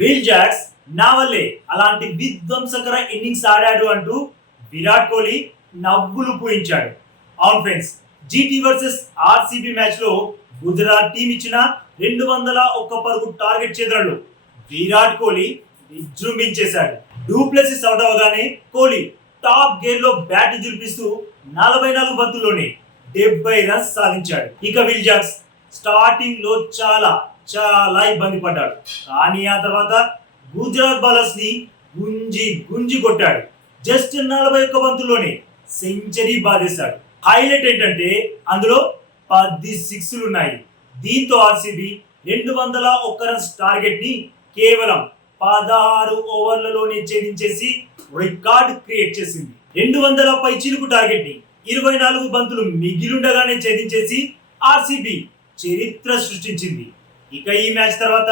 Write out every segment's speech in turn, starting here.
Bill jacks నా వల్లే అలాంటి విధ్వంసకర ఇన్నింగ్స్ ఆడాడు అంటూ విరాట్ కోహ్లీ నవ్వులు పూయించాడు. అవును ఫ్రెండ్స్ జీటీ వర్సెస్ ఆర్సీబీ మ్యాచ్లో గుజరాత్ టీం ఇచ్చిన రెండు వందల ఒక్క పరుగు టార్గెట్ చేతులలో విరాట్ కోహ్లీ విజృంభించేశాడు. డూప్లెసిస్ అవుట్ అవగానే కోహ్లీ టాప్ గేర్లో బ్యాట్ దులిపిస్తూ నలభై నాలుగు బంతుల్లోనే డెబ్బై రన్స్ సాధించాడు. ఇక విల్ జాక్స్ స్టార్టింగ్లో చాలా చాలా ఇబ్బంది పడ్డాడు. కానీ ఆ తర్వాత గుజరాత్ బౌలర్స్ని గుంజి గుంజి కొట్టాడు. జస్ట్ నలభై ఒక్క బంతుల్లోనే సెంచరీ బాధేశాడు హైలైట్ ఏంటంటే అందులో పది సిక్స్లు ఉన్నాయి. దీంతో ఆర్సీబీ రెండు వందల ఒక్క రన్స్ టార్గెట్ని కేవలం పదహారు ఓవర్లలోనే ఛేదించేసి రికార్డ్ క్రియేట్ చేసింది. రెండు వందల పై చిలుకు టార్గెట్ని ఇరవై నాలుగు బంతులు మిగిలిండగానే ఛేదించేసి ఆర్సీబీ చరిత్ర సృష్టించింది. ఇక ఈ మ్యాచ్ తర్వాత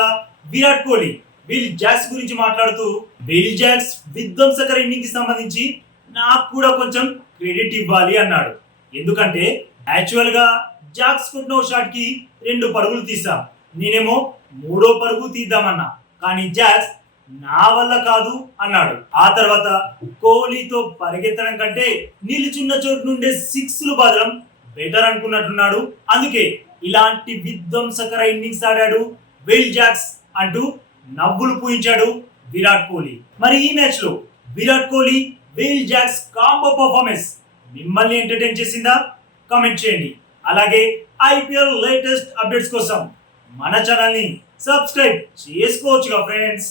విరాట్ కోహ్లీ విల్ జాక్స్ గురించి మాట్లాడుతూ విల్ జాక్స్ విధ్వంసకర ఇన్నింగ్కి సంబంధించి నాకు కూడా కొంచెం క్రెడిట్ ఇవ్వాలి అన్నాడు. ఎందుకంటే యాక్చువల్గా జాక్స్ కొట్టిన షాట్కి రెండు పరుగులు తీసాం నేనేమో మూడో పరుగు తీద్దామన్నా కానీ జాక్స్ నా వల్ల కాదు అన్నాడు. ఆ తర్వాత కోహ్లీతో పరిగెత్తడం కంటే నిలుచున్న చోటు నుండే సిక్స్లు బాదడం బెటర్ అనుకున్నట్టున్నాడు. అందుకే ఇలాంటి విధ్వంసకర ఇన్నింగ్స్ ఆడాడు విల్ జాక్స్ అంటూ నవ్వులు పూయించాడు విరాట్ కోహ్లీ. మరి ఈ మ్యాచ్లో Virat Kohli Will Jacks combo performance మిమ్మల్ని ఎంటర్టైన్ చేసిందా? కామెంట్ చేయండి. అలాగే ఐపీఎల్ లేటెస్ట్ అప్డేట్స్ కోసం మన ఛానల్ని సబ్స్క్రైబ్ చేసుకోవచ్చుగా ఫ్రెండ్స్.